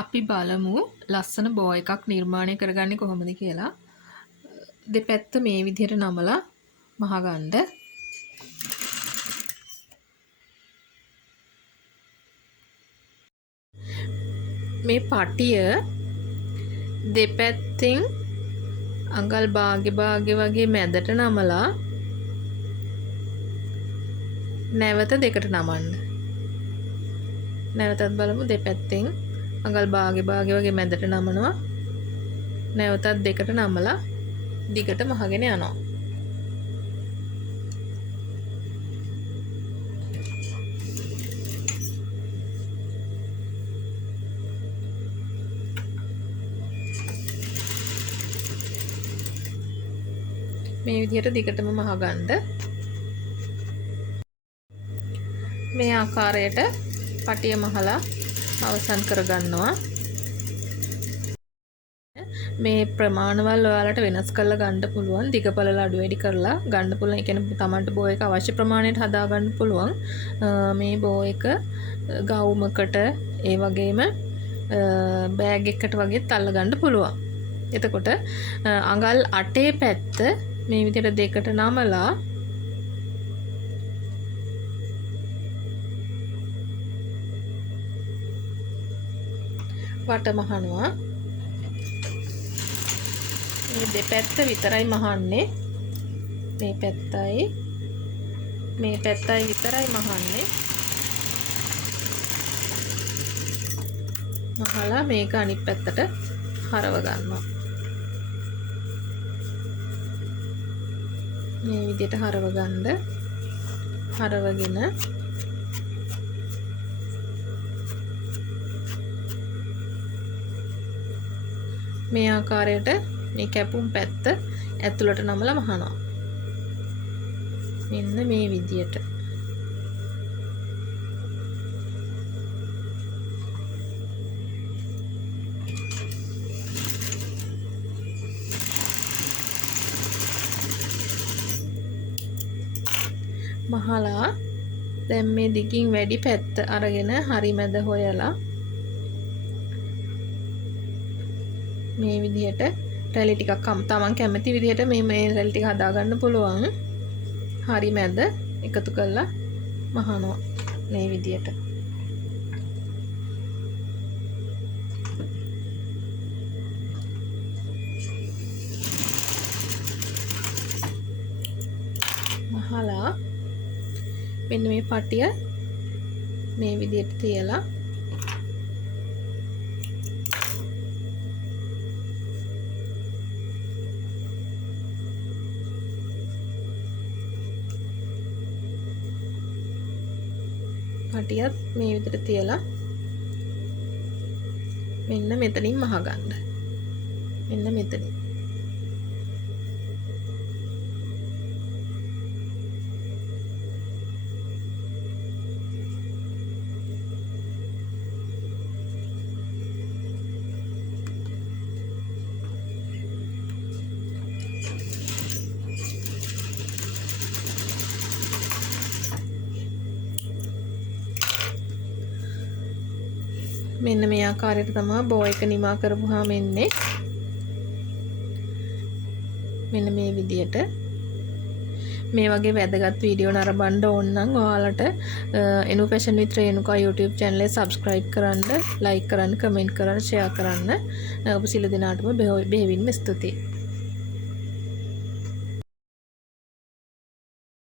අපි බලමු ලස්සන බෝ එකක් නිර්මාණය කරගන්නේ කොහොමද කියලා. දෙපැත්ත මේ විදිහට නමලා මහගන්න. මේ පටිය දෙපැත්තෙන් අඟල් භාගේ වගේ මැදට නමලා නැවත දෙකට නමන්න. නැවතත් බලමු දෙපැත්තෙන් අඟල් භාගේ වගේ මැදට නමනවා. නැවතත් දෙකට නමලා දිගට මහගෙන යනවා. මේ විදිහට දිගටම මහගන්න. මේ ආකාරයට පටිය මහලා අවසන් කරගන්නවා. මේ ප්‍රමාණවල ඔයාලට වෙනස් කරලා ගන්න පුළුවන්. දිගපළල අඩු වැඩි කරලා ගන්න පුළුවන්. ඒ කියන්නේ තමන්ට බෝ එක අවශ්‍ය ප්‍රමාණයට හදා ගන්න පුළුවන්. මේ බෝ එක ගවුමකට ඒ වගේම බෑග් එකකට වගේත් අල්ල ගන්න පුළුවන්. එතකොට අඟල් 8 පැත්ත මේ විදිහට දෙකට නමලා වට මහනවා. මේ දෙපැත්ත විතරයි මහන්නේ. මේ පැත්තයි විතරයි මහන්නේ. මහලා මේක අනිත් පැත්තට හරව ගන්නවා. මේ විදිහට හරව ගන්න. හරවගෙන මේ ආකාරයට මේ කැපුම් පැත්ත ඇතුළට නමලා මහනවා. මෙන්න මේ විදියට. මහලා දැන් මේ දිගින් වැඩි පැත්ත අරගෙන හරි මැද හොයලා මේ විදිහට රැලි ටිකක් තමන් කැමති විදිහට මේ රැලි ටික හදා ගන්න පුළුවන්. හරි මැද එකතු කරලා මහනවා මේ විදිහට. මහලා මෙන්න මේ පටිය මේ විදිහට තියලා පටියත් මේ විදිහට තියලා මෙන්න මෙතනින් මහගන්න. මෙන්න මෙතනින්. මෙන්න මේ ආකාරයට තමයි බෝ එක නිමා කරපුවාම එන්නේ. මෙන්න මේ විදියට. මේ වගේ වැදගත් වීඩියෝ නරඹන්න ඕන නම් ඔයාලට එනු ෆැෂන් විත් රේණුකා YouTube channel එක subscribe කරන්න, like කරන්න, comment කරන්න, share කරන්න. ඔබ සියලු දෙනාටම බෙහෙවින්ම ස්තුතියි.